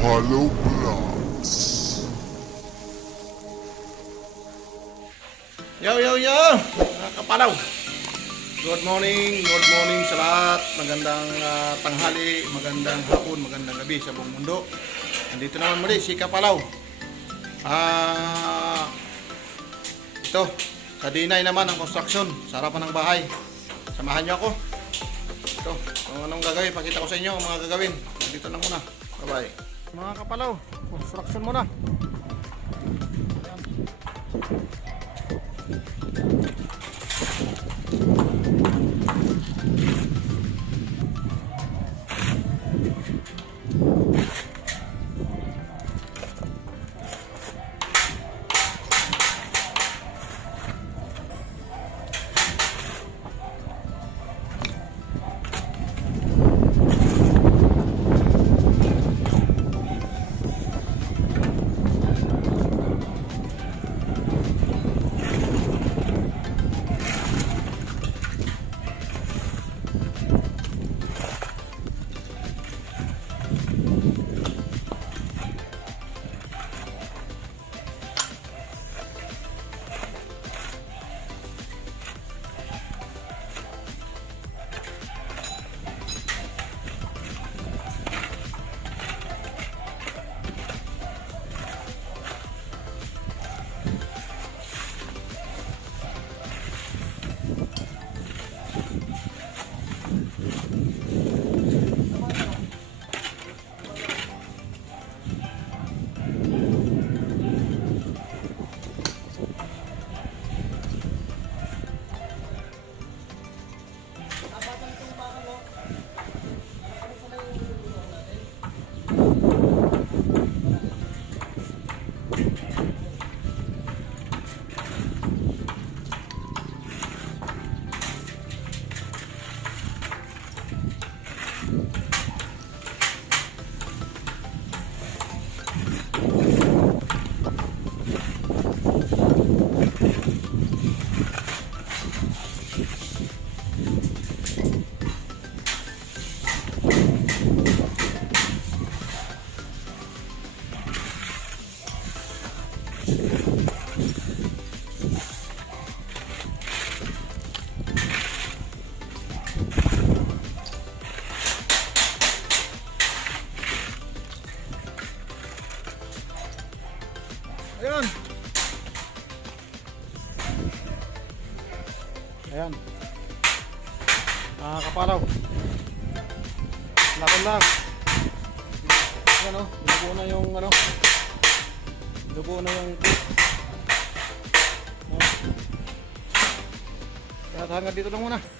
Kapalo Vlogs. Yo, mga kapalaw. Good morning sa lahat. Magandang tanghali, magandang hapon, magandang gabi sa buong mundo. Nandito naman muli si Kapalaw. Ito, sa D9 naman ang construction, sa harapan ng bahay. Samahan niyo ako. Ito, kung anong gagawin, pakita ko sa inyo ang mga gagawin. Dito lang muna. Bye-bye. Mga kapalaw, construction muna. Ayan. Ayan. Kapalaw. Laban lang. Ayan o. Dugo na yung ano. Dugo na yung kaya hanggang dito lang muna.